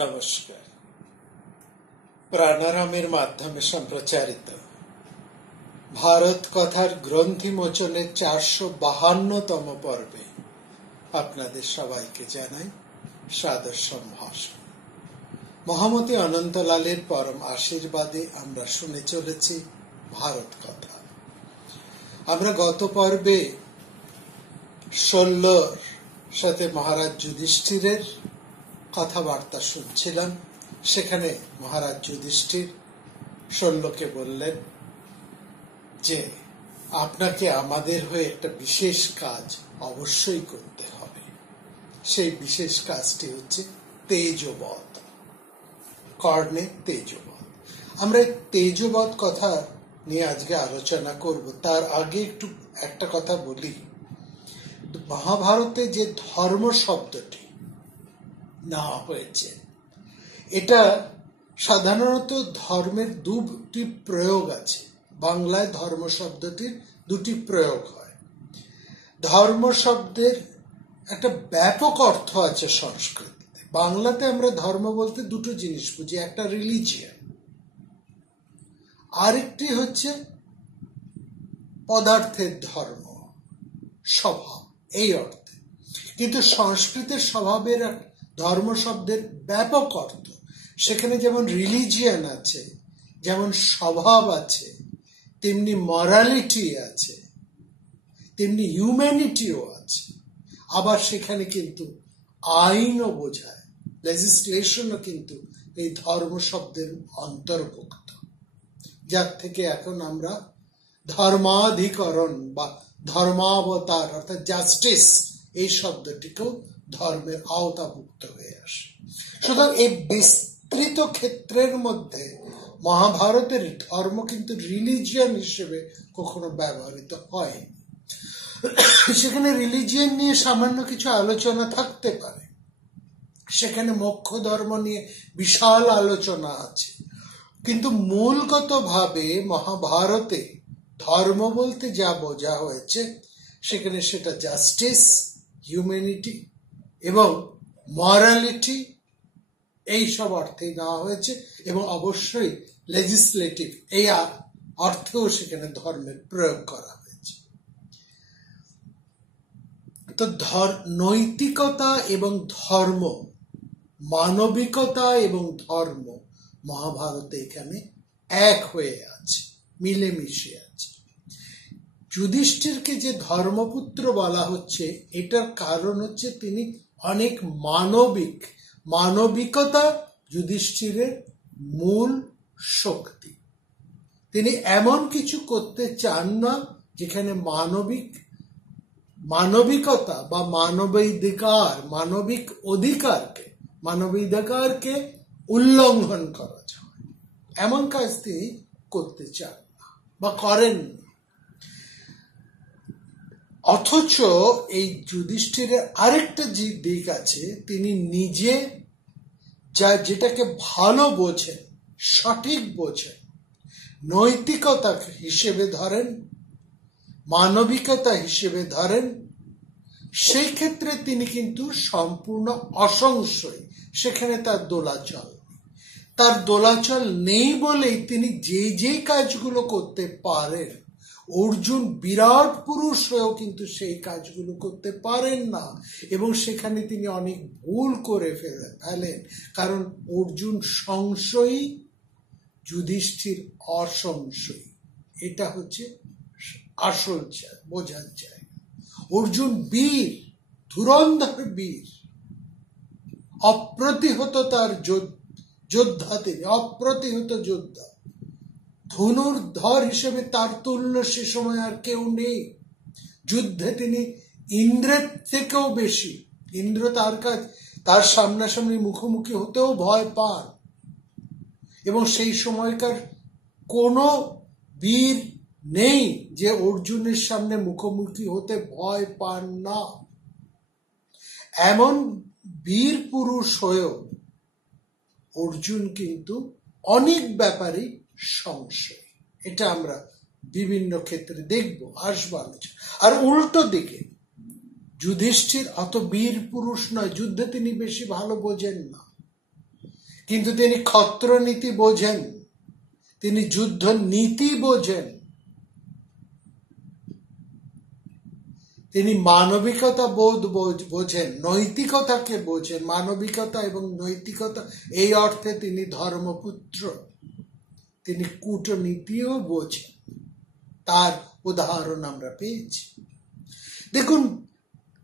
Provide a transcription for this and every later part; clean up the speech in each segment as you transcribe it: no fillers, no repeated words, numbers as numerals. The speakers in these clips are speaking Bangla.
নমস্কার। প্রাণারামের মাধ্যমে সম্প্রচারিত ভারত কথার গ্রন্থি মোচনের 452তম পর্বে আপনাদের সবাইকে জানাই সাদর সম্ভাষণ। মহামতি অনন্তলালের পরম আশীর্বাদে আমরা শুনে চলেছি ভারত কথা। আমরা গত পর্বে 16 সাথে মহারাজ যুধিষ্ঠিরের কথাবার্তা শুনছিলাম। সেখানে মহারাজ যুধিষ্ঠির 16কে বললেন যে আপনাকে আমাদের হয়ে একটা বিশেষ কাজ অবশ্যই করতে হবে। সেই বিশেষ কাজটি হচ্ছে তেজবধ, কর্ণে তেজবধ। আমরা তেজবধ কথা নিয়ে আজকে আলোচনা করব। তার আগে একটু একটা কথা বলি। মহাভারতে যে ধর্ম শব্দটি নেওয়া হয়েছে, এটা সাধারণত ধর্মের দুটি প্রয়োগ আছে। বাংলায় ধর্ম শব্দটির দুটি প্রয়োগ হয়। ধর্ম শব্দের একটা ব্যাপক অর্থ আছে সংস্কৃতিতে। বাংলাতে আমরা ধর্ম বলতে দুটো জিনিস বুঝি, একটা রিলিজিয়ান, আরেকটি হচ্ছে পদার্থের ধর্ম, স্বভাব, এই অর্থে। কিন্তু সংস্কৃতের স্বভাবের ধর্ম শব্দের ব্যাপক অর্থ। সেখানে যেমন রিলিজিয়ান আছে, যেমন স্বভাব আছে, তেমনি মরালিটি আছে, তেমনি হিউম্যানিটিও আছে। আবার সেখানে কিন্তু আইনও বোঝায়, লেজিসলেশনও কিন্তু এই ধর্ম শব্দের অন্তর্ভুক্ত, যার থেকে এখন আমরা ধর্মাধিকরণ বা ধর্মাবতার অর্থাৎ জাস্টিস এই শব্দটিকেও ধর্মের আওতাভুক্ত হয়ে আসে। সুতরাং এই বিস্তৃত ক্ষেত্রের মধ্যে মহাভারতের ধর্ম কিন্তু রিলিজিয়ান হিসেবে কখনো ব্যবহৃত হয়নি। সেখানে রিলিজিয়ান নিয়ে সামান্য কিছু আলোচনা থাকতে পারে, সেখানে মোক্ষ ধর্ম নিয়ে বিশাল আলোচনা আছে, কিন্তু মূলগতভাবে মহাভারতে ধর্ম বলতে যা বোঝা হয়েছে সেখানে সেটা জাস্টিস, হিউম্যানিটি এবং মরালিটি, এই সব অর্থেই নেওয়া হয়েছে। এবং অবশ্যই লেজিসলেটিভ এই অর্থেও সেখানে ধর্মের প্রয়োগ করা হয়েছে। তো নৈতিকতা এবং ধর্ম, মানবিকতা এবং ধর্ম মহাভারতে এখানে এক হয়ে আছে, মিলেমিশে আছে। যুধিষ্ঠিরকে যে ধর্মপুত্র বলা হচ্ছে, এটার কারণ হচ্ছে তিনি অনেক মানবিকতা যুধিষ্ঠিরের মূল শক্তি। তিনি এমন কিছু করতে চান না যেখানে মানবিকতা বা মানবাধিকারকে উল্লঙ্ঘন করা যায়, এমন কাজ তিনি করতে চান না বা করেন না। অথচ এই যুধিষ্ঠিরের আরেকটা দিক আছে, তিনি নিজে যেটাকে ভালো বোঝেন, সঠিক বোঝেন, নৈতিকতা হিসেবে ধরেন, মানবিকতা হিসেবে ধরেন, সেই ক্ষেত্রে তিনি কিন্তু সম্পূর্ণ অসংশয়। সেখানে তার দোলাচল নেই বলেই তিনি যে কাজগুলো করতে পারেন, অর্জুন বিরাট পুরুষ হয়েও কিন্তু সেই কাজগুলো করতে পারেন না। এবং সেখানে তিনি অনেক ভুল করে ফেলেন, কারণ অর্জুন সংশয়ী, যুধিষ্ঠির অসংশয়ী। এটা হচ্ছে আসল বোঝার জায়গা। অর্জুন বীর, ধুরন্ধর বীর, অপ্রতিহত তার যোদ্ধা, তিনি অপ্রতিহত যোদ্ধা, ধনুর্ধর হিসেবে তার তুল্য সে সময় আর কেউ নেই। যুদ্ধে তিনি ইন্দ্রের থেকেও বেশি, ইন্দ্র তার সামনাসামনি মুখোমুখি হতেও ভয় পান, এবং সেই সময়কার কোনো বীর নেই যে অর্জুনের সামনে মুখোমুখি হতে ভয় পান না। এমন বীর পুরুষ হয়েও অর্জুন কিন্তু অনেক ব্যাপারে সংশয়। এটা আমরা বিভিন্ন ক্ষেত্রে দেখবো, আসবো আলোচনা। আর উল্টো দিকে যুধিষ্ঠির অত বীর পুরুষ নয়, যুদ্ধে তিনি বেশি ভালো বোঝেন না, কিন্তু তিনি ক্ষত্র নীতি বোঝেন, তিনি যুদ্ধ নীতি বোঝেন, তিনি মানবিকতা বোধ বোঝেন, নৈতিকতাকে বোঝেন। মানবিকতা এবং নৈতিকতা এই অর্থে তিনি ধর্মপুত্র। তিনি কূটনীতিও বোঝেন, তার উদাহরণ আমরা পেয়েছি। দেখুন,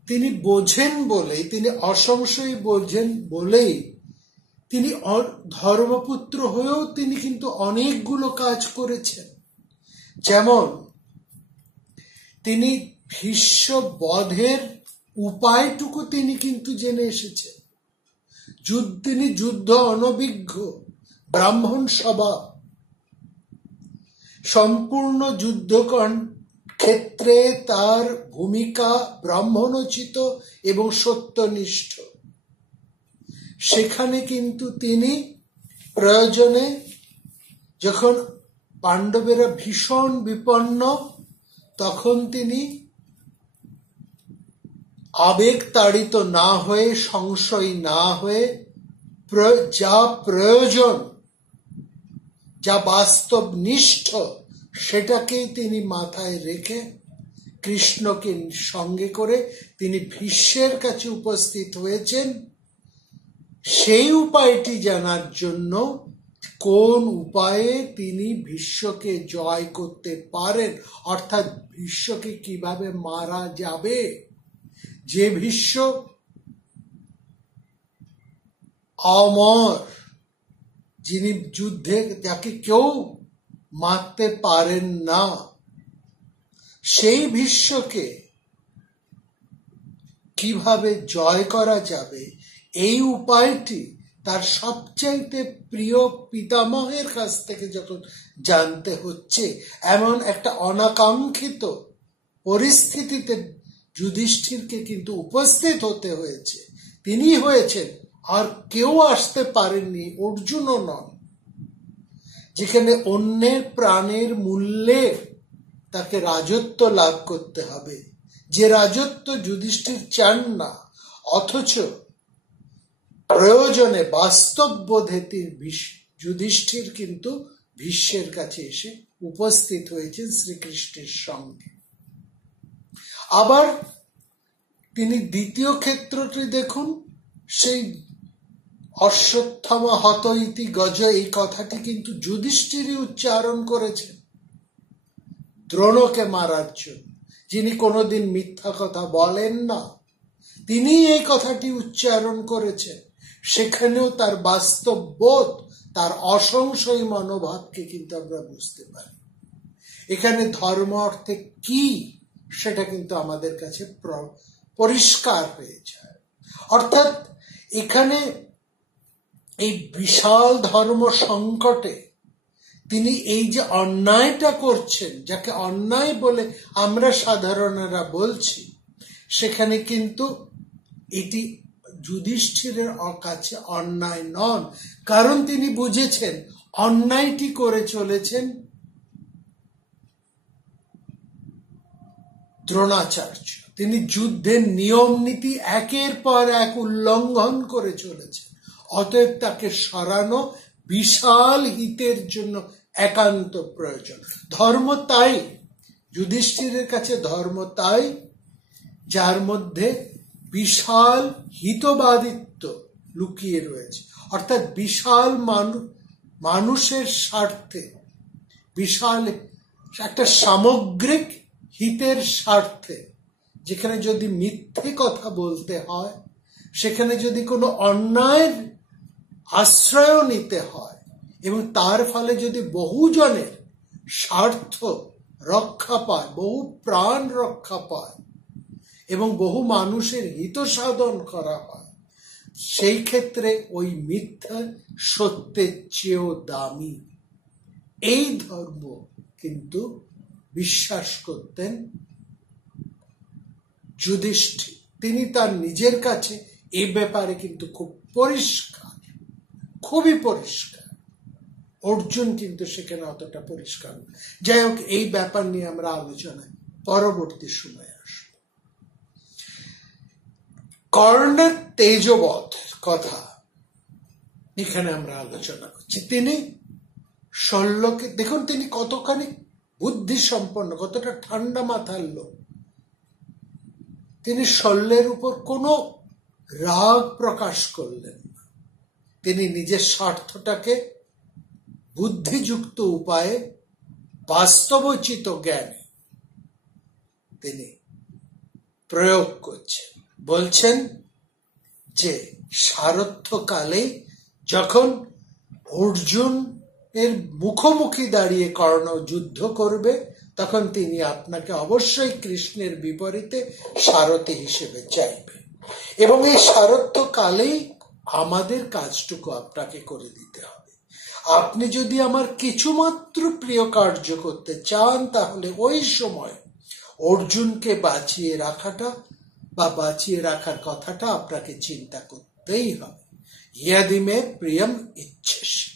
তিনি বোঝেন বলেই, তিনি অসংশয় বোঝেন বলেই তিনি ধর্মপুত্র হয়েও তিনি কিন্তু অনেকগুলো কাজ করেছেন। যেমন তিনি ভীষ্ম বধের উপায়টুকু তিনি কিন্তু জেনে এসেছেন। তিনি যুদ্ধ অনভিজ্ঞ, ব্রাহ্মণ সভা, সম্পূর্ণ যুদ্ধ ক্ষেত্রে তার ভূমিকা ব্রাহ্মণোচিত এবং সত্যনিষ্ঠ। সেখানে কিন্তু তিনি প্রয়োজনে, যখন পাণ্ডবেরা ভীষণ বিপন্ন, তখন তিনি আবেগ তাড়িত না হয়ে, সংশয় না হয়ে, যা প্রয়োজন, যা বাস্তবনিষ্ঠ, সেটাকেই তিনি মাথায় রেখে কৃষ্ণকে সঙ্গে করে তিনি ভীষ্মের কাছে উপস্থিত হয়েছেন সেই উপায়টি জানার জন্য, কোন উপায়ে তিনি ভীষ্মকে জয় করতে পারেন, অর্থাৎ ভীষ্মকে কিভাবে মারা যাবে। যে ভীষ্ম অমর, যিনি যুদ্ধে যাকে কেউ মারতে পারেন না, সেই ভীষ্মকে কিভাবে জয় করা যাবে, এই উপায়টি তার সবচাইতে প্রিয় পিতামহের কাছ থেকে যখন জানতে হচ্ছে, এমন একটা অনাকাঙ্ক্ষিত পরিস্থিতিতে যুধিষ্ঠিরকে কিন্তু উপস্থিত হতে হয়েছে। তিনি হয়েছেন, আর কেউ আসতে পারেননি, অর্জুনও নন। যেখানে অন্যের প্রাণের মূল্যে তাকে রাজত্ব লাভ করতে হবে, যে রাজত্ব যুধিষ্ঠির চান না, অথচ প্রয়োজনে বাস্তব বোধে যুধিষ্ঠির কিন্তু ভীষ্মের কাছে এসে উপস্থিত হয়েছেন শ্রীকৃষ্ণের সঙ্গে। আবার তিনি দ্বিতীয় ক্ষেত্রটি দেখুন, সেই অশ্বত্থামা হত ইতি গজ, এই কথাটি কিন্তু যুধিষ্ঠিরই উচ্চারণ করেছেন দ্রোণকে মারার জন্য, যিনি কোনোদিন মিথ্যা কথা বলেন না, তিনি এই কথাটি উচ্চারণ করেছেন। সেখানেও তার বাস্তব বোধ, তার অসংশয় মনোভাবকে কিন্তু আমরা বুঝতে পারি। এখানে ধর্ম অর্থে কি, সেটা কিন্তু আমাদের কাছে পরিষ্কার হয়ে যায়। অর্থাৎ এখানে এই বিশাল ধর্ম সংকটে তিনি এই যে অন্যায়টা করছেন, যাকে অন্যায় বলে আমরা সাধারণেরা বলছি, সেখানে কিন্তু এটি যুধিষ্ঠিরের কাছে অন্যায় নন, কারণ তিনি বুঝেছেন অন্যায়টি করে চলেছেন দ্রোণাচার্য। তিনি যুদ্ধের নিয়ম নীতি একের পর এক উল্লঙ্ঘন করে চলেছেন, অতএব তাকে সরানো বিশাল হিতের জন্য একান্ত প্রয়োজন। ধর্ম তাই, যুধিষ্ঠিরের কাছে ধর্ম তাই, যার মধ্যে বিশাল হিতবাদিত্ব লুকিয়ে রয়েছে, অর্থাৎ বিশাল মানুষের স্বার্থে, বিশাল একটা সামগ্রিক হিতের স্বার্থে, যেখানে যদি মিথ্যে কথা বলতে হয়, সেখানে যদি কোনো অন্যায়ের আশ্রয় নিতে হয়, এবং তার ফলে যদি বহুজনের স্বার্থ রক্ষা পায়, বহু প্রাণ রক্ষা পায় এবং বহু মানুষের হিত সাধন করা হয়, সেই ক্ষেত্রে ওই মিথ্যা সত্যের চেয়েও দামি। এই ধর্ম কিন্তু বিশ্বাস করতেন যুধিষ্ঠির। তিনি তার নিজের কাছে এই ব্যাপারে কিন্তু খুব পরিষ্কার, খুবই পরিষ্কার। অর্জুন কিন্তু সেখানে অতটা পরিষ্কার না। যাই হোক, এই ব্যাপার নিয়ে আমরা আলোচনায় পরবর্তী সময়ে আসব। কর্ণের তেজবধ কথা, এখানে আমরা আলোচনা করছি। তিনি শল্যকে দেখুন, তিনি কতখানি বুদ্ধি সম্পন্ন, কতটা ঠান্ডা মাথার লোক। তিনি শল্যের উপর কোনো রাগ প্রকাশ করলেন না। তিনি নিজের স্বার্থটাকে বুদ্ধিযুক্ত উপায়ে, বাস্তবোচিত জ্ঞানে তিনি প্রয়োগ করছেন। বলছেন যে সারথ্যকালে যখন অর্জুন এর মুখোমুখি দাঁড়িয়ে কর্ণ যুদ্ধ করবে, তখন তিনি আপনাকে অবশ্যই কৃষ্ণের বিপরীতে সারথি হিসেবে চাইবেন, এবং এই সারথ্যকালেই আমাদের কাজটুকু আপনাকে করে দিতে হবে। আপনি যদি আমার কিছুমাত্র প্রিয় কার্য করতে চান, তাহলে ওই সময় অর্জুনকে বাঁচিয়ে রাখাটা বা বাঁচিয়ে রাখার কথাটা আপনাকে চিন্তা করতেই হবে। ইয়াদি মে প্রিয়ম ইচ্ছেসি।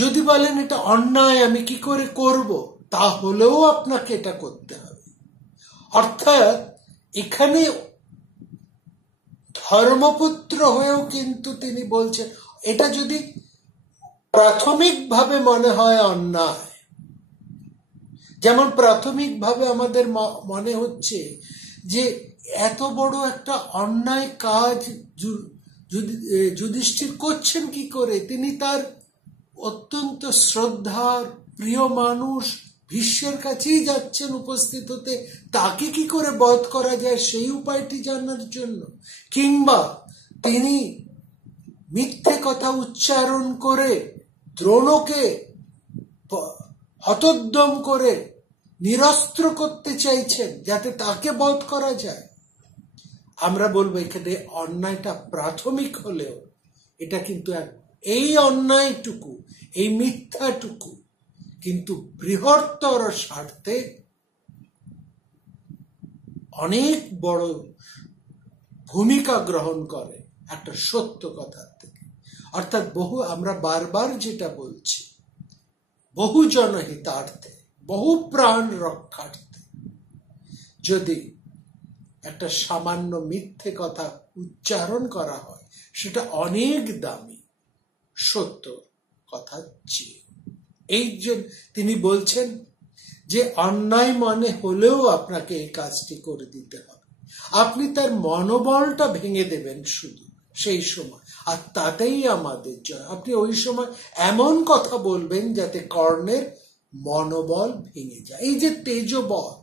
যদি বলেন এটা অন্যায়, আমি কি করে করব, তাহলেও আপনাকে এটা করতে হবে। অর্থাৎ এখানে ধর্মপুত্র হয়েও কিন্তু তিনি বলছেন, এটা যদি প্রাথমিকভাবে মনে হয় অন্যায়, যেমন প্রাথমিকভাবে আমাদের মনে হচ্ছে যে এত বড় একটা অন্যায় কাজ যুধিষ্ঠির করছেন কি করে, তিনি তার অত্যন্ত শ্রদ্ধার প্রিয় মানুষ ভীষ্মের কাছেই যাচ্ছেন উপস্থিত হতে, তাকে কি করে বধ করা যায় সেই উপায়টি জানার জন্য, কিংবা তিনি মিথ্যে কথা উচ্চারণ করে দ্রোণকে হতোদ্যম করে নিরস্ত্র করতে চাইছেন যাতে তাকে বধ করা যায়। আমরা বলবো এখানে অন্যায়টা প্রাথমিক হলেও এটা কিন্তু এই অন্যায়টুকু, এই মিথ্যাটুকু কিন্তু বৃহত্তর স্বার্থে অনেক বড় ভূমিকা গ্রহণ করে একটা সত্য কথার থেকে। অর্থাৎ আমরা বারবার যেটা বলছি, বহু জনহিতার্থে, বহু প্রাণ রক্ষার্থে যদি একটা সামান্য মিথ্যে কথা উচ্চারণ করা হয়, সেটা অনেক দামি সত্য কথা চেয়ে। এই জন্য তিনি বলছেন যে অন্যায় মনে হলেও আপনাকে এই কাজটি করে দিতে হবে। আপনি তার মনোবলটা ভেঙে দেবেন শুধু সেই সময়, আর তাতেই আমাদের জয়। আপনি ওই সময় এমন কথা বলবেন যাতে কর্ণের মনোবল ভেঙে যায়। এই যে তেজবধ,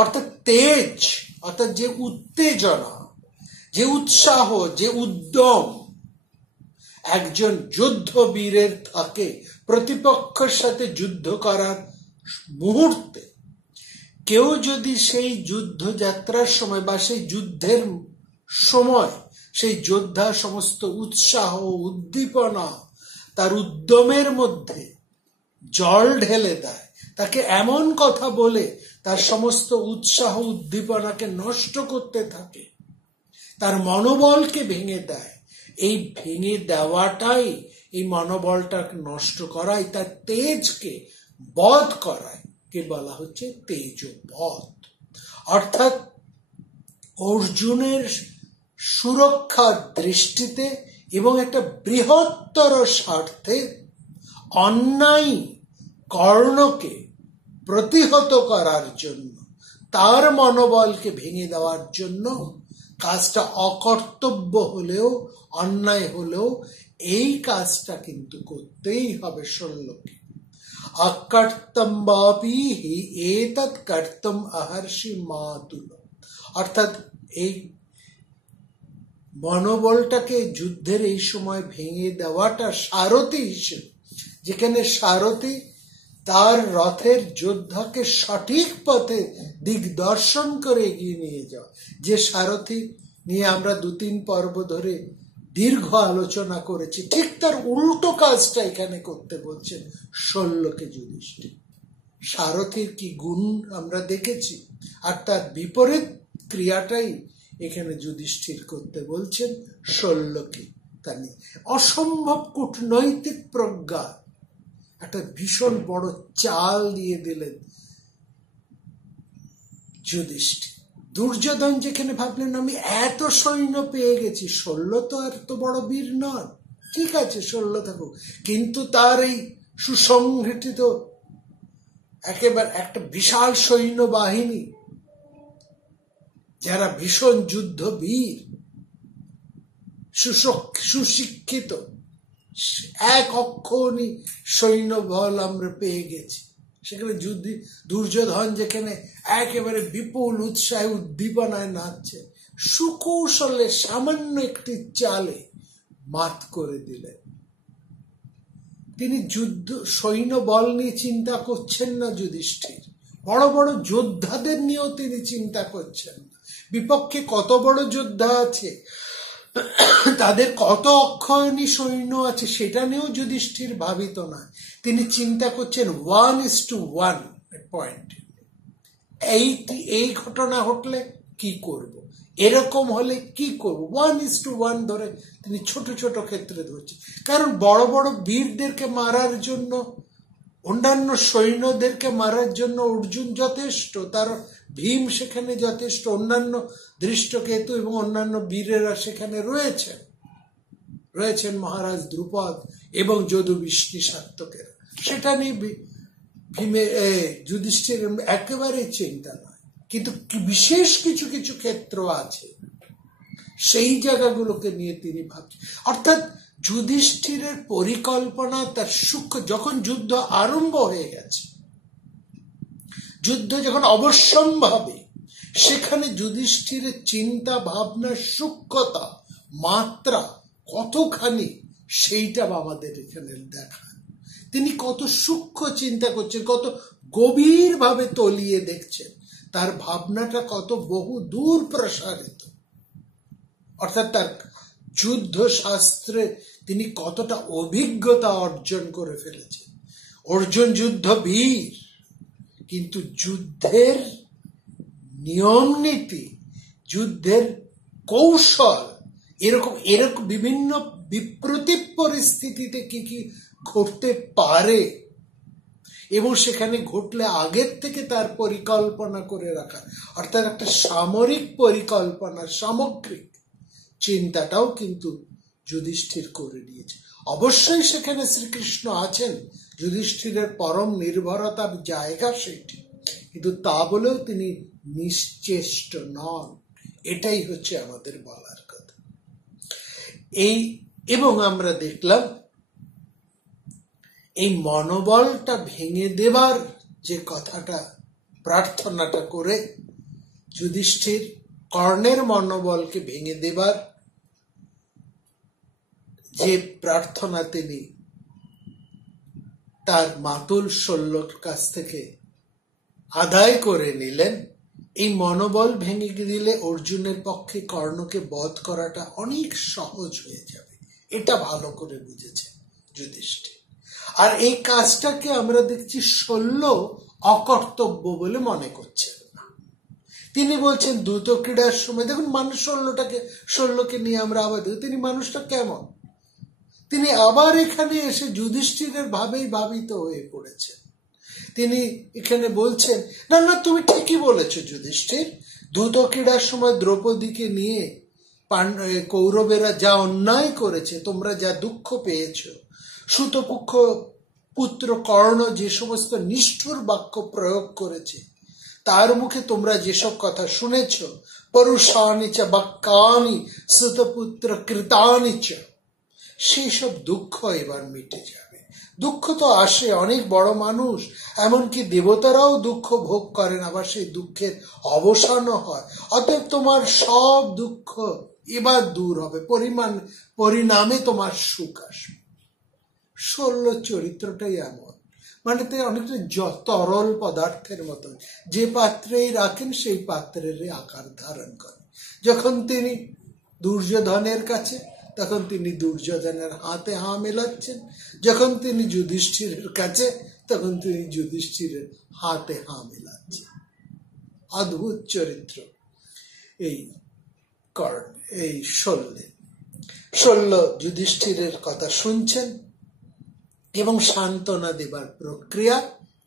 অর্থাৎ তেজ, অর্থাৎ যে উত্তেজনা, যে উৎসাহ, যে উদ্যম একজন যুদ্ধবীরের থাকে প্রতিপক্ষের সাথে যুদ্ধ করার মুহূর্তে, কেউ যদি সেই যুদ্ধযাত্রার সময় বা সেই যুদ্ধের সময় সেই যোদ্ধা সমস্ত উৎসাহ, উদ্দীপনা, তার উদ্যমের মধ্যে জল ঢেলে দেয়, তাকে এমন কথা বলে তার সমস্ত উৎসাহ উদ্দীপনাকে নষ্ট করতে থাকে, তার মনোবলকে ভেঙে দেয়, এই ভেঙে দেওয়াটাই, এই মনোবলটা নষ্ট করাই, তার তেজকে বধ করায় কে বলা হচ্ছে তেজবধ। অর্থাৎ অর্জুনের সুরক্ষার দৃষ্টিতে এবং একটা বৃহত্তর স্বার্থে অন্যায় কর্ণকে প্রতিহত করার জন্য, তার মনোবলকে ভেঙে দেওয়ার জন্য কাজটা অকর্তব্য হলেও, অন্যায় হলেও এই কাজটা কিন্তু করতেই হবে শল্যকে। অকর্তম বাপি হি এতৎ কর্তুম অহর্ষি মাতুল। অর্থাৎ এই মনোবলটাকে যুদ্ধের এই সময় ভেঙে দেওয়াটা সারথি হিসেবে, যেখানে সারথি তার রথের যোদ্ধাকে সঠিক পথে দিগদর্শন করে এগিয়ে নিয়ে যাওয়া, যে সারথি নিয়ে আমরা 2-3 পর্ব ধরে দীর্ঘ আলোচনা করেছি, ঠিক তার উল্টো কাজটা এখানে করতে বলছেন শল্যকে যুধিষ্ঠির। সারথির কি গুণ আমরা দেখেছি, আর তার বিপরীত ক্রিয়াটাই এখানে যুধিষ্ঠির করতে বলছেন শল্যকে। তা নিয়ে অসম্ভব কূটনৈতিক প্রজ্ঞা একটা ভীষণ বড় চাল দিয়ে দিলেন যুধিষ্ঠির। দুর্যোধন যেখানে ভাবলেন আমি এত সৈন্য পেয়ে গেছি, শল্য তো আর তো বড় বীর নন, ঠিক আছে, শল্য থাকুক, কিন্তু তার এই সুসংগঠিত একেবারে একটা বিশাল সৈন্য বাহিনী, যারা ভীষণ যুদ্ধবীর, সুশিক্ষিত, এক অক্ষণই সৈন্যবল আমরা পেয়ে গেছি। সেখানে দুর্যোধন যেখানে একেবারে বিপুল উৎসাহে উদ্দীপনায় নাচছে, সুকৌশলে সামান্য একটি চালে মাত করে দিলেন। তিনি সৈন্য বল নিয়ে চিন্তা করছেন না যুধিষ্ঠির, বড় বড় যোদ্ধাদের নিয়েও তিনি চিন্তা করছেন না। বিপক্ষে কত বড় যোদ্ধা আছে, তাদের কত অক্ষয়ণী সৈন্য আছে, সেটা নিয়েও যুধিষ্ঠির ভাবিত না। তিনি চিন্তা করছেন 1:1 পয়েন্ট। এই ঘটনা ঘটলে কি করব, এরকম হলে কি করব, 1:1 ধরে তিনি ছোট ছোট ক্ষেত্রে ধরছেন। কারণ বড় বড় বীরদেরকে মারার জন্য, অন্যান্য সৈন্যদেরকে মারার জন্য অর্জুন যথেষ্ট, তার ভীম সেখানে যথেষ্ট, অন্যান্য দৃষ্টকেতু এবং অন্যান্য বীরেরা সেখানে রয়েছেন মহারাজ দ্রুপদ এবং যদুবৃষ্টি সাত্যকেরা। সেটা নিয়ে যুধিষ্ঠির একেবারে চিন্তা নয়, কিন্তু বিশেষ কিছু কিছু ক্ষেত্র আছে, সেই জায়গাগুলোকে নিয়ে তিনি ভাবছেন। অর্থাৎ যুধিষ্ঠিরের পরিকল্পনা, তার সূক্ষ্ম, যখন যুদ্ধ আরম্ভ হয়ে গেছে, যুদ্ধ যখন অবশ্যম্ভাবী, সেখানে যুধিষ্ঠিরের চিন্তা ভাবনার সূক্ষ্মতা, মাত্রা কতখানি, সেইটা আমাদের এখানে দেখা। তিনি কত সূক্ষ্ম চিন্তা করছেন, কত গভীর ভাবে তলিয়ে দেখছেন, তার ভাবনাটা কত বহু দূর প্রসারিত। অর্থাৎ তার যুদ্ধ শাস্ত্রে তিনি কতটা অভিজ্ঞতা অর্জন করে ফেলেছেন। অর্জুন যুদ্ধবীর, কিন্তু যুদ্ধের নিয়ম নীতি, যুদ্ধের কৌশল, এরকম বিভিন্ন বিপ্রতীপ পরিস্থিতিতে কি কি ঘটতে পারে এবং সেখানে ঘটলে আগের থেকে তার পরিকল্পনা করে রাখা, অর্থাৎ একটা সামরিক পরিকল্পনা, সামগ্রিক চিন্তাটাও কিন্তু যুধিষ্ঠির করে নিয়েছে। অবশ্যই সেখানে শ্রীকৃষ্ণ আছেন, যুধিষ্ঠিরের পরম নির্ভরতার জায়গা সেটি, কিন্তু তা বলেও তিনি নিশ্চেষ্ট নন, এটাই হচ্ছে আমাদের বলার কথা। এবং আমরা দেখলাম এই মনোবলটা ভেঙে দেবার যে কথাটা, প্রার্থনাটা করে যুধিষ্ঠির কর্ণের মনোবলকে ভেঙে দেবার যে প্রার্থনা তিনি তার মাতুল শল্যর কাছ থেকে আদায় করে নিলেন, এই মনোবল ভেঙে দিলে অর্জুনের পক্ষে কর্ণকে বধ করাটা অনেক সহজ হয়ে যাবে, এটা ভালো করে বুঝেছে যুধিষ্ঠির। আর এই কাজটাকে আমরা দেখছি শল্য অকর্তব্য বলে মনে করছেন না। তিনি বলছেন দ্রুত ক্রীড়ার সময়, দেখুন মানুষ শল্যকে নিয়ে আমরা আবার দেখি, তিনি মানুষটা কেমন, তিনি আবার এখানে এসে যুধিষ্ঠিরের ভাবেই ভাবিত হয়ে পড়েছেন। তিনি এখানে বলছেন, না না তুমি ঠিকই বলেছ যুধিষ্ঠির, দ্রুত ক্রীড়ার সময় দ্রৌপদীকে নিয়ে কৌরবেরা যা অন্যায় করেছে, তোমরা যা দুঃখ পেয়েছ, সুতপুক্ষ পুত্র কর্ণ যে সমস্ত নিষ্ঠুর বাক্য প্রয়োগ করেছে, তার মুখে তোমরা যেসব কথা শুনেছ, পরুষানি চ বাক্যানি সুতপুত্র কৃতানি চ, সেই সব দুঃখ এবার মিটে যাবে। দুঃখ তো আসে, অনেক বড় মানুষ, এমনকি দেবতারাও দুঃখ ভোগ করেন, আবার সেই দুঃখের অবসানও হয়। অতএব তোমার সব দুঃখ এবার দূর হবে, পরিণামে তোমার সুখ আসবে। শল্য চরিত্রটাই এমন, মানে অনেকটা তরল পদার্থের মতন, যে পাত্রেই রাখেন সেই পাত্রের আকার ধারণ করে। যখন তিনি দুর্যোধনের কাছে, তখন তিনি দুর্যোধনের হাতে হাঁ মেলাচ্ছেন, যখন তিনি যুধিষ্ঠিরের কাছে, তখন তিনি যুধিষ্ঠিরের হাতে হাঁ মেলাচ্ছেন। অদ্ভুত চরিত্র এই শল্য যুধিষ্ঠিরের কথা শুনছেন এবং সান্ত্বনা দেবার প্রক্রিয়া,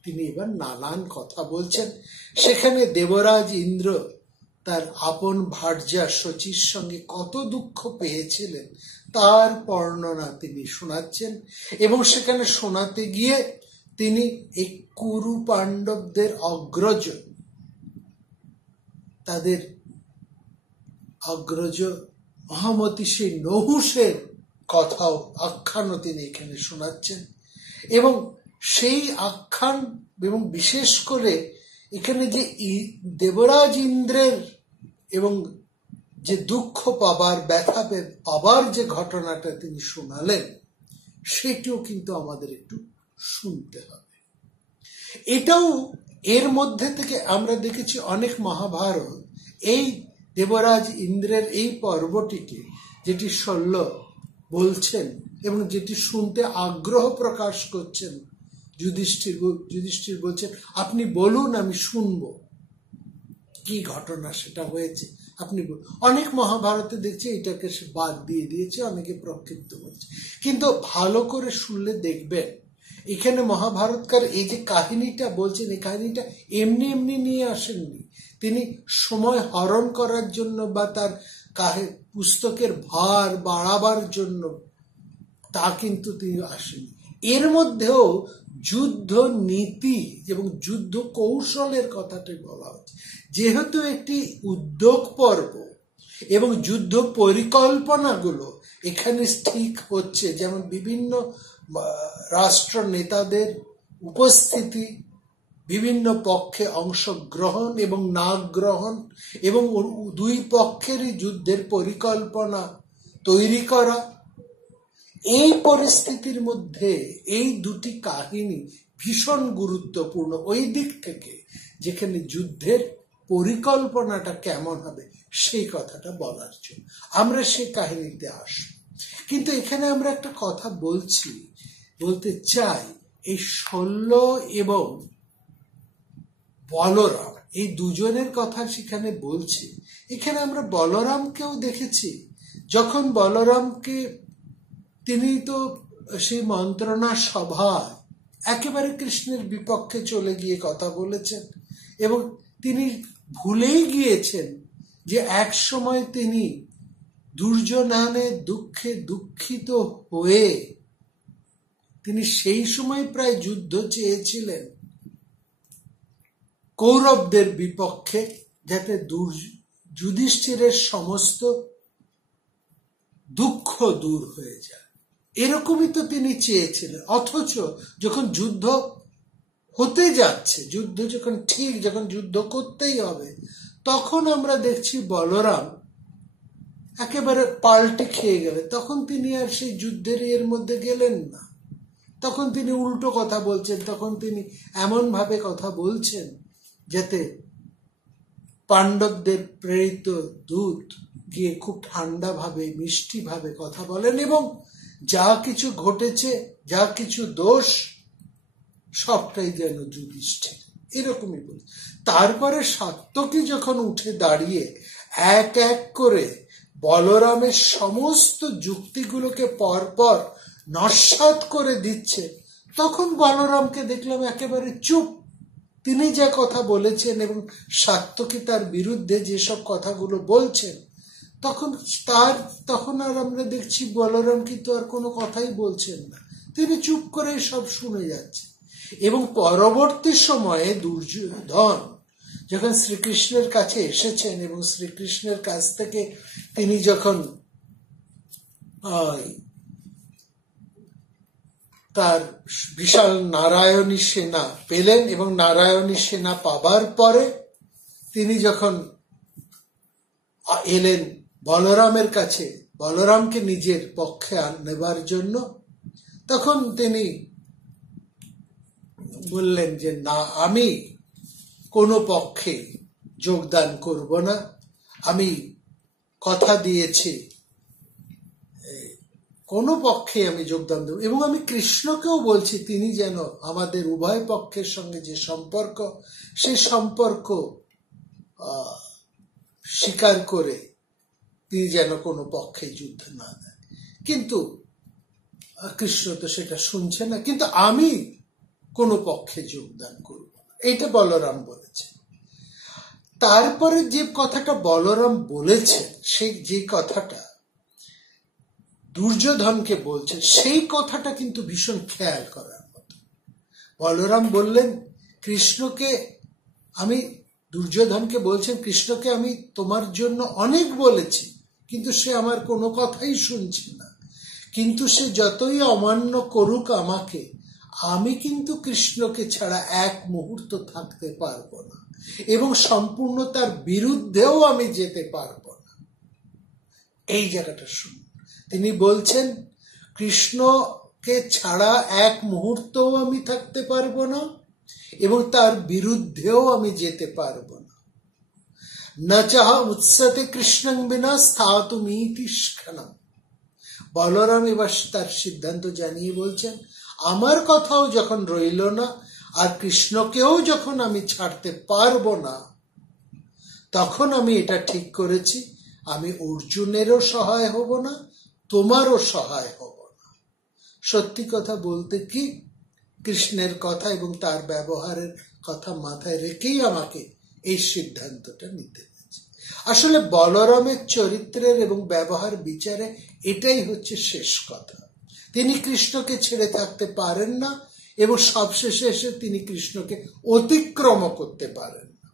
তিনি এবার নানান কথা বলছেন। সেখানে দেবরাজ ইন্দ্র তার আপন ভার্যা শচীর সঙ্গে কত দুঃখ পেয়েছিলেন তার বর্ণনা তিনি শোনাচ্ছেন, এবং সেখানে শোনাতে গিয়ে তিনি এই কুরু পাণ্ডবদের অগ্রজ, তাদের অগ্রজ মহামতি সেই নহুষের কথাও আখ্যানও তিনি এখানে শোনাচ্ছেন। এবং সেই আখ্যান, এবং বিশেষ করে এখানে যে দেবরাজ ইন্দ্রের এবং যে দুঃখ পাবার, ব্যথা পাবার যে ঘটনাটা তিনি শোনালেন, সেটিও কিন্তু আমাদের একটু শুনতে হবে। এটাও এর মধ্যে থেকে আমরা দেখেছি অনেক মহাভারত এই দেবরাজ ইন্দ্রের এই পর্বটিকে, যেটি শল্য বলছেন এবং যেটি শুনতে আগ্রহ প্রকাশ করছেন, যুধিষ্ঠির বলছেন আপনি বলুন, আমি শুনবো কি ঘটনা সেটা হয়েছে, আপনি অনেক মহাভারতে দেখছি এটাকে সে বাদ দিয়ে দিয়েছে, অনেকে প্রক্ষিপ্ত করছে, কিন্তু ভালো করে শুনলে দেখবেন এখানে মহাভারতকার এই যে কাহিনীটা বলছেন, এই কাহিনীটা এমনি এমনি নিয়ে আসেননি। তিনি সময় হরণ করার জন্য বা তার পুস্তকের ভার বাড়াবার জন্য তা কিন্তু তিনি আসেননি। এর মধ্যেও যুদ্ধ নীতি এবং যুদ্ধ কৌশলের কথাটি বলা হচ্ছে। যেহেতু একটি উদ্যোগ পর্ব এবং যুদ্ধ পরিকল্পনাগুলো এখানে ঠিক হচ্ছে, যেমন বিভিন্ন রাষ্ট্র নেতাদের উপস্থিতি, বিভিন্ন পক্ষে অংশগ্রহণ এবং না গ্রহণ, এবং দুই পক্ষেরই যুদ্ধের পরিকল্পনা তৈরি করা, এই পরিস্থিতির মধ্যে এই দুটি কাহিনী ভীষণ গুরুত্বপূর্ণ। ওই দিক থেকে যেখানে যুদ্ধের পরিকল্পনাটা কেমন হবে সেই কথাটা বলার জন্য আমরা সেই কাহিনীতে আসব। কিন্তু এখানে আমরা একটা কথা বলতে চাই, এই শল্য এবং বলরাম এই দুজনের কথা সেখানে বলছি। এখানে আমরা বলরামকেও দেখেছি, যখন বলরামকে তিনি তো সেই মন্ত্রণা সভায় একেবারে কৃষ্ণের বিপক্ষে চলে গিয়ে কথা বলেছেন, এবং তিনি ভুলেই গিয়েছেন যে এক সময় তিনি দুর্যোধনের দুঃখে দুঃখিত হয়ে তিনি সেই সময় প্রায় যুদ্ধ চেয়েছিলেন কৌরবদের বিপক্ষে, যাতে যুধিষ্ঠিরের সমস্ত দুঃখ দূর হয়ে যায়, এরকমই তো তিনি চেয়েছিলেন। অথচ যখন যুদ্ধ হতে যাচ্ছে, যুদ্ধ যখন যুদ্ধ করতেই হবে, তখন আমরা দেখছি বলরাম একেবারে পাল্টে খেয়ে গেলেন। তখন তিনি আর সেই যুদ্ধের এর মধ্যে গেলেন না, তখন তিনি উল্টো কথা বলছেন, তখন তিনি এমন ভাবে কথা বলছেন যাতে পাণ্ডবদের প্রেরিত দূত গিয়ে খুব ঠান্ডা ভাবে, মিষ্টি ভাবে কথা বলেন, এবং যা কিছু ঘটেছে, যা কিছু দোষ, সবটাই যেন যুধিষ্ঠির, এরকমই বলে। তারপরে সাত্যকী যখন উঠে দাঁড়িয়ে এক এক করে বলরামের সমস্ত যুক্তিগুলোকে পরপর নস্যাৎ করে দিচ্ছে, তখন বলরামকে দেখলাম একেবারে চুপ। তিনি যা কথা বলেছেন এবং সাত্যকী তার বিরুদ্ধে যেসব কথাগুলো বলছেন, তখন আর আমরা দেখছি বলরাম কিন্তু আর কোনো কথাই বলছেন না, তিনি চুপ করে সব শুনে যাচ্ছেন। এবং পরবর্তী সময়ে দুর্যোধন যখন শ্রীকৃষ্ণের কাছে এসেছেন এবং শ্রীকৃষ্ণের কাছ থেকে তিনি যখন তার বিশাল নারায়ণী সেনা পেলেন, এবং নারায়ণী সেনা পাবার পরে তিনি যখন এলেন বলরামের কাছে, বলরামকে নিজের পক্ষে নেবার জন্য, তখন তিনি বললেন যে না, আমি কোনো পক্ষে যোগদান করব না, আমি কথা দিয়েছি কোনো পক্ষে আমি যোগদান দেব, এবং আমি কৃষ্ণকেও বলছি তিনি যেন আমাদের উভয় পক্ষের সঙ্গে যে সম্পর্ক, সেই সম্পর্ক স্বীকার করে তিনি যেন কোনো পক্ষে যুদ্ধ না দেন। কিন্তু কৃষ্ণ তো সেটা শুনছে না, কিন্তু আমি কোনো পক্ষে যোগদান করব না, এটা বলরাম বলেছে। তারপরে যে কথাটা বলরাম বলেছেন, সেই যে কথাটা দুর্যোধনকে বলছেন, সেই কথাটা কিন্তু ভীষণ খেয়াল করার মতো। বলরাম বললেন কৃষ্ণকে, আমি দুর্যোধনকে বলছেন কৃষ্ণকে আমি তোমার জন্য অনেক বলেছি, কিন্তু সে আমার কোনো কথাই শুনছে না। কিন্তু সে যতই অমান্য করুক আমাকে, আমি কিন্তু কৃষ্ণকে ছাড়া এক মুহূর্ত থাকতে পারবো না, এবং সম্পূর্ণ তার বিরুদ্ধেও আমি যেতে পারবো না। এই জায়গাটা শুনুন, তিনি বলছেন কৃষ্ণকে ছাড়া এক মুহূর্তও আমি থাকতে পারবো না, এবং তার বিরুদ্ধেও আমি যেতে পারবো না। না চাহা উৎসতে কৃষ্ণং বিনা স্থাতুমিতি ক্ষণম। বলরাম এবার তার সিদ্ধান্ত জানিয়ে বলছেন, আমার কথাও যখন রইল না, আর কৃষ্ণকেও যখন আমি ছাড়তে পারবো না, তখন আমি এটা ঠিক করেছি, আমি অর্জুনেরও সহায় হব না, তোমারও সহায় হব না। সত্যি কথা বলতে কি, কৃষ্ণের কথা এবং তার ব্যবহারের কথা মাথায় রেখেই আমাকে এই সিদ্ধান্তটা নিতে হয়েছে। আসলে বলরামের চরিত্রের এবং ব্যবহার বিচারে এটাই হচ্ছে শেষ কথা। তিনি কৃষ্ণকে ছেড়ে থাকতে পারেন না, এবং সবশেষে এসে তিনি কৃষ্ণকে অতিক্রম করতে পারেন না।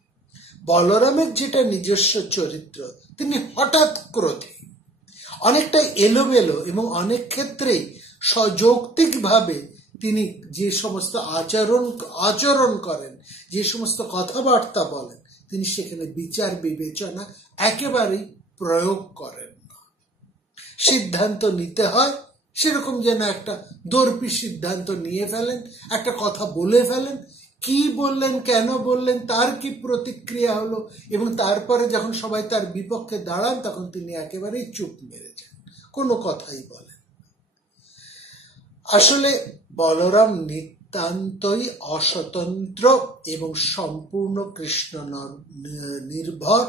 বলরামের যেটা নিজস্ব চরিত্র, তিনি হঠাৎ ক্রোধী, অনেকটা এলোমেলো, এবং অনেক ক্ষেত্রেই সযৌক্তিকভাবে তিনি যে সমস্ত আচরণ করেন, যে সমস্ত কথাবার্তা বলেন, তিনি সেখানে বিচার বিবেচনা একেবারেই প্রয়োগ করেন না। সিদ্ধান্ত নিতে হয় সেরকম যেন একটা দর্পি সিদ্ধান্ত নিয়ে ফেলেন, একটা কথা বলে ফেলেন, কি বললেন, কেন বললেন, তার কি প্রতিক্রিয়া হলো, এবং তারপরে যখন সবাই তার বিপক্ষে দাঁড়ান তখন তিনি একেবারেই চুপ মেরে যান, কোনো কথাই বলেন। আসলে বলরাম নিতান্তই অস্বতন্ত্র এবং সম্পূর্ণ কৃষ্ণ নির্ভর,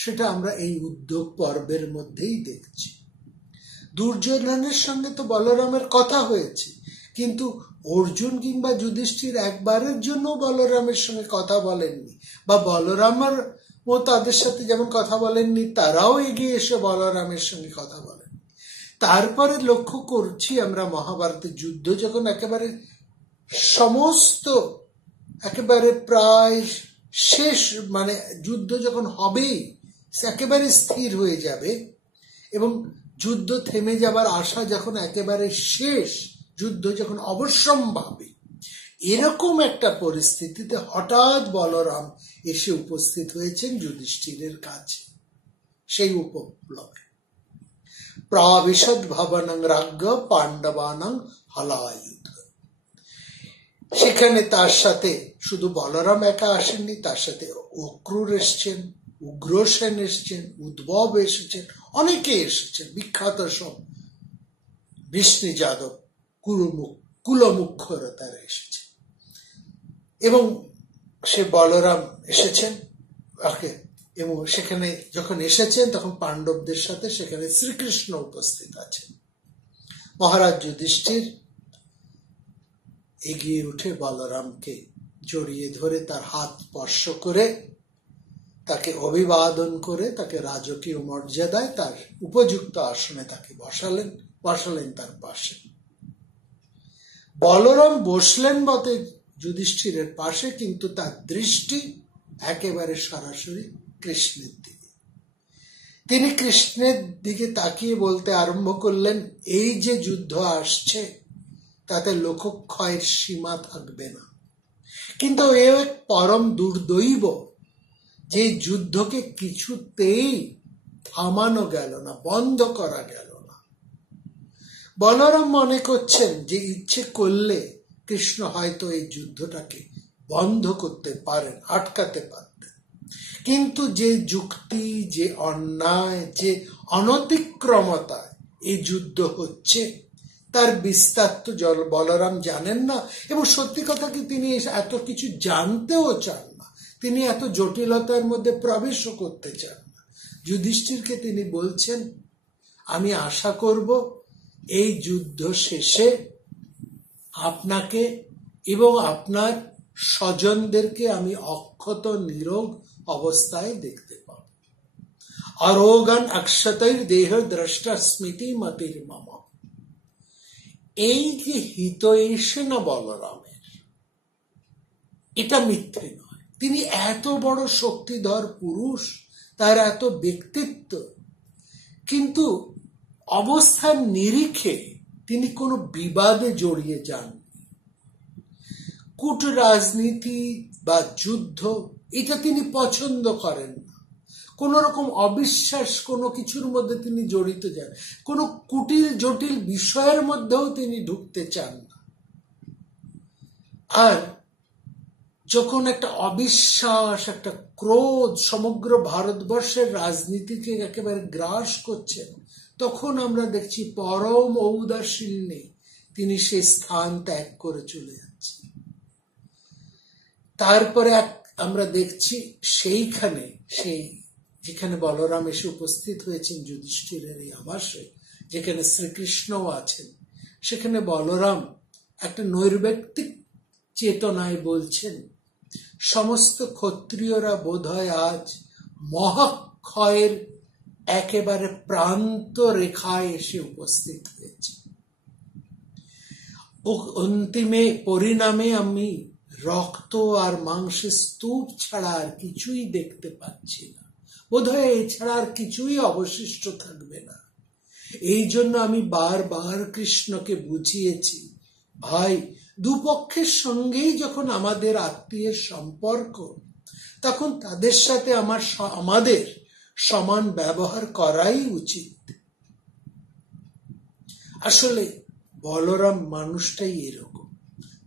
সেটা আমরা এই উদ্যোগ পর্বের মধ্যেই দেখছি। দুর্যোধনের সঙ্গে তো বলরামের কথা হয়েছে, কিন্তু অর্জুন কিংবা যুধিষ্ঠির একবারের জন্য বলরামের সঙ্গে কথা বলেননি, বা বলরামের ও তাদের সাথে যেমন কথা বলেননি, তারাও এগিয়ে এসে বলরামের সঙ্গে কথা বলেন। তারপরে লক্ষ্য করছি আমরা মহাভারতের যুদ্ধ যখন একেবারে সমস্ত একেবারে প্রায় শেষ, মানে যুদ্ধ যখন হবেই, একেবারে স্থির হয়ে যাবে এবং যুদ্ধ থেমে যাবার আশা যখন একেবারে শেষ, যুদ্ধ যখন অবশ্যম্ভাবী, এরকম একটা পরিস্থিতিতে হঠাৎ বলরাম এসে উপস্থিত হয়েছেন যুধিষ্ঠিরের কাছে। সেই উপলক্ষে প্রাবিশদ ভবনং রাজ্ঞ পাণ্ডবানাং হলায়ুধ। সেখানে তার সাথে শুধু বলরাম একা আসেননি, তার সাথে অক্রূর এসছেন, উগ্রসেন এসছেন, উদ্ভব এসেছেন, অনেকে এসেছেন, বিখ্যাত সব বিষ্ণু যাদব, কুলমুখ্যরা তারা এসেছেন। এবং সে বলরাম এসেছেন, এবং সেখানে যখন এসেছেন তখন পাণ্ডবদের সাথে সেখানে শ্রীকৃষ্ণ উপস্থিত আছেন। মহারাজ যুধিষ্ঠির এগিয়ে উঠে বলরামকে জড়িয়ে ধরে তার হাত স্পর্শ করে তাকে অভিবাদন করে তাকে রাজকীয় মর্যাদায় তার উপযুক্ত আসনে তাকে বসালেন তার পাশে। বলরাম বসলেন বটে যুধিষ্ঠিরের পাশে, কিন্তু তার দৃষ্টি একেবারে সরাসরি কৃষ্ণের দিকে। তিনি কৃষ্ণের দিকে তাকিয়ে বলতে আরম্ভ করলেন, এই যে যুদ্ধ আসছে তাতে লোকক্ষয়ের সীমা থাকবে না, কিন্তু এ এক পরম দুর্দৈব যে যুদ্ধকে কিছুতেই থামানো গেল না, বন্ধ করা গেল না। বলরাম মনে করছেন যে ইচ্ছে করলে কৃষ্ণ হয়তো এই যুদ্ধটাকে বন্ধ করতে পারেন, আটকাতে পারতেন, কিন্তু যে যুক্তি, যে অন্যায়, যে অনতিক্রমতায় এই যুদ্ধ হচ্ছে তার বিস্তার তো বলরাম জানেন না, এবং সত্যি কথা কি তিনি এত কিছু জানতেও চান না, তিনি এত জটিলতার মধ্যে প্রবেশও করতে চান না। যুধিষ্ঠিরকে তিনি বলছেন, আমি আশা করব এই যুদ্ধ শেষে আপনাকে এবং আপনার স্বজনদেরকে আমি অক্ষত নিরোগ অবস্থায় দেখতে পাব। আরোগান অক্ষতৈর দেহ দ্রষ্টা স্মৃতি মতির মম। এই যে হিতৈষী না বলরামের, এটা মিথ্যে নয়। তিনি এত বড় শক্তিধর পুরুষ, তার এত ব্যক্তিত্ব, কিন্তু অবস্থার নিরিখে তিনি কোনো বিবাদে জড়িয়ে যাননি। কূট রাজনীতি বা যুদ্ধ এটা তিনি পছন্দ করেন না। কোন রকম অবিশ্বাস কোনো কিছুর মধ্যে তিনি জড়িত যান, কোনো কুটিল জটিল বিষয়ের মধ্যেও তিনি ঢুকতে চান না। আর যখন একটা অবিশ্বাস, একটা ক্রোধ সমগ্র ভারতবর্ষের রাজনীতিকে একেবারে গ্রাস করছেন, তখন আমরা দেখছি পরম ঔদাসীন্যে তিনি সেই স্থান ত্যাগ করে চলে যাচ্ছেন। তারপরে আমরা দেখছি সেইখানে, যেখানে বলরাম এসে উপস্থিত হয়েছেন যুধিষ্ঠিরের এই আবাসে, যেখানে শ্রীকৃষ্ণও আছেন, সেখানে বলরাম একটা নৈর্ব্যক্তিক চেতনায় বলছেন, সমস্ত ক্ষত্রিয়রা বোধহয় আজ মহাক্ষয়ের একেবারে প্রান্ত রেখায় এসে উপস্থিত হয়েছে। অন্তিমে পরিণামে আমি রক্ত আর মাংসের স্তূপ ছাড়া আর কিছুই দেখতে পাচ্ছি না, বোধহয় এছাড়া আর কিছুই অবশিষ্ট থাকবে না। এই জন্য আমি বারবার কৃষ্ণকে বুঝিয়েছি, ভাই, দুপক্ষের সঙ্গেই যখন আমাদের আত্মীয়ের সম্পর্ক, তখন তাদের সাথে আমাদের সমান ব্যবহার করাই উচিত। আসলে বলরাম মানুষটাই এরকম,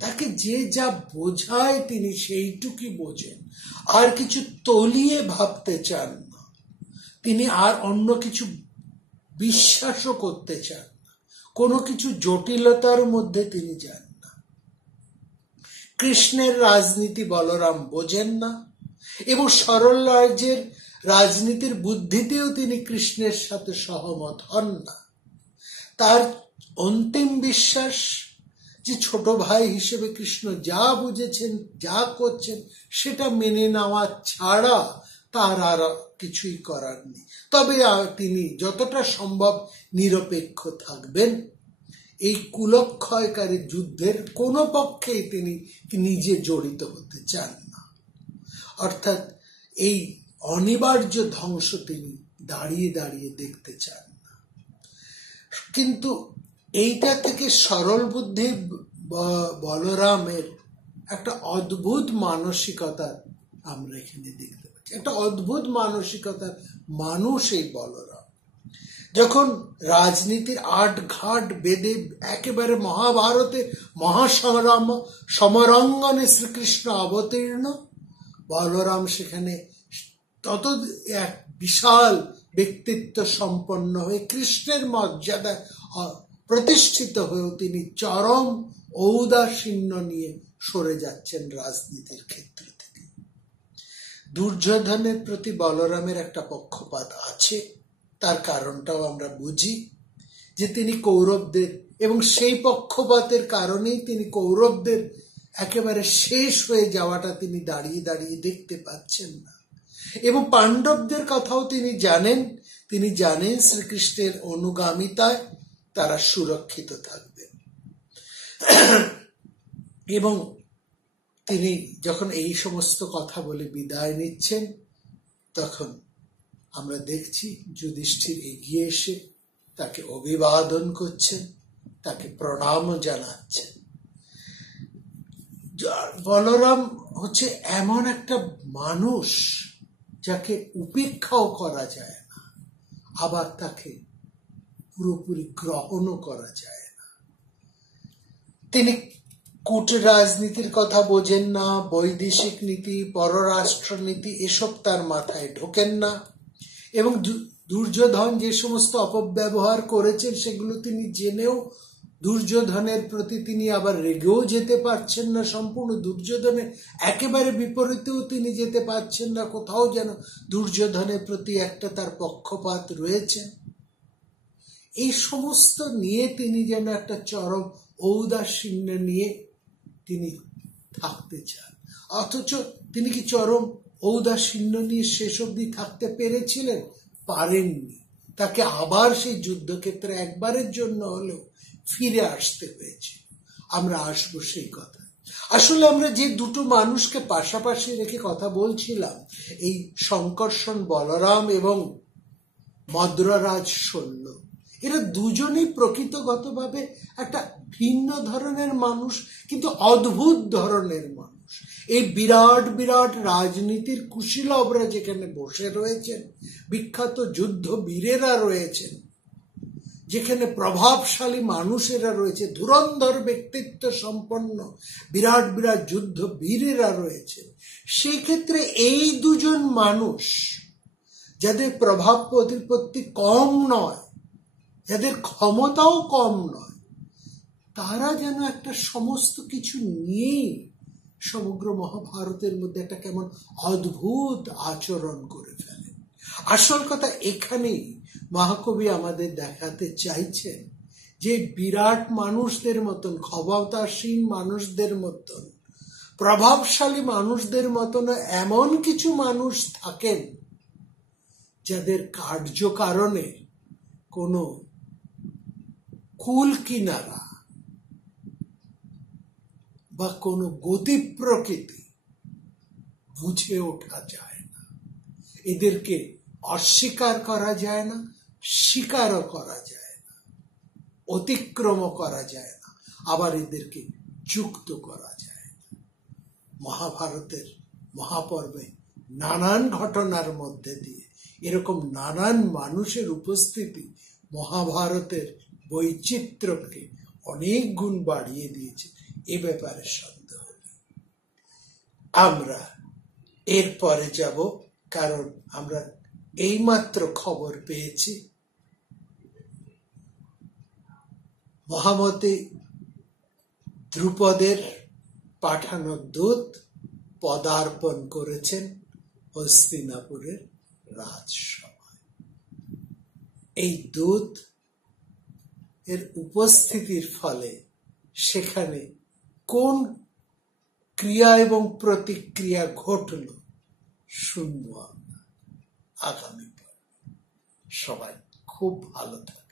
তাকে যে যা বোঝায় তিনি সেইটুকুই বোঝেন, আর কিছু তলিয়ে ভাবতে চান না। তিনি আর অন্য কিছু বিশ্বাসও করতে চান না, কোনো কিছু জটিলতার মধ্যে তিনি যান না। কৃষ্ণের রাজনীতি বলরাম বোঝেন না, এবং সরল রাজ্যের রাজনীতির বুদ্ধিতেও তিনি কৃষ্ণের সাথে সহমত হন না। তার অন্তিম বিশ্বাস যে ছোট ভাই হিসেবে কৃষ্ণ যা বুঝেছেন, যা করছেন, সেটা মেনে নেওয়া ছাড়া তার আর কিছুই করার নেই। তবে তিনি যতটা সম্ভব নিরপেক্ষ থাকবেন। এই কুলক্ষয়কারী যুদ্ধের কোনো পক্ষেই তিনি নিজে জড়িত হতে চান না। অর্থাৎ এই অনিবার্য ধ্বংস তিনি দাঁড়িয়ে দাঁড়িয়ে দেখতে চান না। কিন্তু এইটা থেকে সরল বুদ্ধি বলরামের একটা অদ্ভুত মানসিকতা আমরা এখানে দেখতে পাচ্ছি। একটা অদ্ভুত মানসিকতার মানুষ এই বলরাম। যখন রাজনীতির আট ঘাট বেদে একেবারে মহাভারতে সমরাঙ্গনে শ্রীকৃষ্ণ অবতীর্ণ, বলরাম সেখানে তত এক বিশাল ব্যক্তিত্ব সম্পন্ন হয়ে কৃষ্ণের মর্যাদা প্রতিষ্ঠিত হয়েও তিনি চরম ঔদাসীন্য নিয়ে সরে যাচ্ছেন রাজনীতির ক্ষেত্র থেকে। দুর্যোধনের প্রতি বলরামের একটা পক্ষপাত আছে, তার কারণটাও আমরা বুঝি, যে তিনি কৌরবদের, এবং সেই পক্ষপাতের কারণেই তিনি কৌরবদের একেবারে শেষ হয়ে যাওয়াটা তিনি দাঁড়িয়ে দাঁড়িয়ে দেখতে পাচ্ছেন না। এবং পাণ্ডবদের কথাও তিনি জানেন শ্রীকৃষ্ণের অনুগামিতায় তারা সুরক্ষিত থাকবেন। এবং তিনি যখন এই সমস্ত কথা বলে বিদায় নিচ্ছেন, তখন আমরা দেখছি যুধিষ্ঠির এগিয়ে এসে তাকে অভিবাদন করছেন, তাকে প্রণাম জানাচ্ছেন। বলরাম হচ্ছে এমন একটা মানুষ যাকে উপেক্ষাও করা যায় না, আবার তাকে পুরোপুরি গ্রহণও করা যায় না। তিনি কূট রাজনীতির কথা বোঝেন না, বৈদেশিক নীতি, পররাষ্ট্রনীতি এসব তার মাথায় ঢোকেন না, এবং দুর্যোধন যে সমস্ত অপব্যবহার করেছেন সেগুলো তিনি জেনেও দুর্যোধনের প্রতি তিনি আবার রেগেও যেতে পারছেন না। সম্পূর্ণ দুর্যোধনের একেবারে বিপরীতেও তিনি যেতে পারছেন না, কোথাও যেন দুর্যোধনের প্রতি একটা তার পক্ষপাত রয়েছে। এই সমস্ত নিয়ে তিনি যেন একটা চরম ঔদাসীন্য নিয়ে তিনি থাকতে চান। অথচ তিনি কি চরম ঔদাসীন্য নিয়ে শেষ অবধি থাকতে পেরেছিলেন? পারেননি। তাকে আবার সেই যুদ্ধক্ষেত্রে একবারের জন্য হলেও ফিরে আসতে হয়েছে। আমরা আসবো সেই কথা। আসলে আমরা যে দুটো মানুষকে পাশাপাশি রেখে কথা বলছিলাম, এই শঙ্কর্ষণ বলরাম এবং মদ্ররাজ শল্য, এরা দুজনেই প্রকৃতগতভাবে একটা ভিন্ন ধরনের মানুষ, কিন্তু অদ্ভুত ধরনের মানুষ। এই বিরাট বিরাট রাজনীতির কুশীলবরা যেখানে বসে রয়েছেন, বিখ্যাত যুদ্ধ বীরেরা রয়েছেন, যেখানে প্রভাবশালী মানুষেরা রয়েছে, ধুরন্ধর ব্যক্তিত্ব সম্পন্ন বিরাট বিরাট যুদ্ধ বীরেরা রয়েছেন, সেই ক্ষেত্রে এই দুজন মানুষ যাদের প্রভাব প্রতিপত্তি কম নয়, যাদের ক্ষমতাও কম নয়, তারা যেন একটা সমস্ত কিছু নিয়ে সমগ্র মহাভারতের মধ্যে একটা কেমন অদ্ভুত আচরণ করে ফেলেন। আসল কথা এখানেই মহাকবি আমাদের দেখাতে চাইছেন যে বিরাট মানুষদের মতন, ক্ষমতাসীন মানুষদের মতন, প্রভাবশালী মানুষদের মতন এমন কিছু মানুষ থাকেন যাদের কার্যকারণে কোনো কুল কিনারা বা কোনো গতি প্রকৃতি বুঝে ওঠা যায় না। এদেরকে অস্বীকার করা যায় না, স্বীকারও করা যায় না, অতিক্রমও করা যায় না, আবার এদেরকে যুক্ত করা যায় না। মহাভারতের মহাপর্বে নানান ঘটনার মধ্যে দিয়ে এরকম নানান মানুষের উপস্থিতি মহাভারতের বৈচিত্র্যকে অনেক গুণ বাড়িয়ে দিয়েছে, এ ব্যাপারে সন্দেহ নেই। আমরা এরপরে যাব, কারণ আমরা এইমাত্র খবর পেয়েছি মহামতি দ্রুপদের পাঠানো দূত পদার্পণ করেছেন হস্তিনাপুরের রাজসভায়। এই দূত এর উপস্থিতির ফলে সেখানে কোন ক্রিয়া এবং প্রতিক্রিয়া ঘটল শুনবো আমরা আগামী পর্বে। সবাই খুব ভালো থাকে।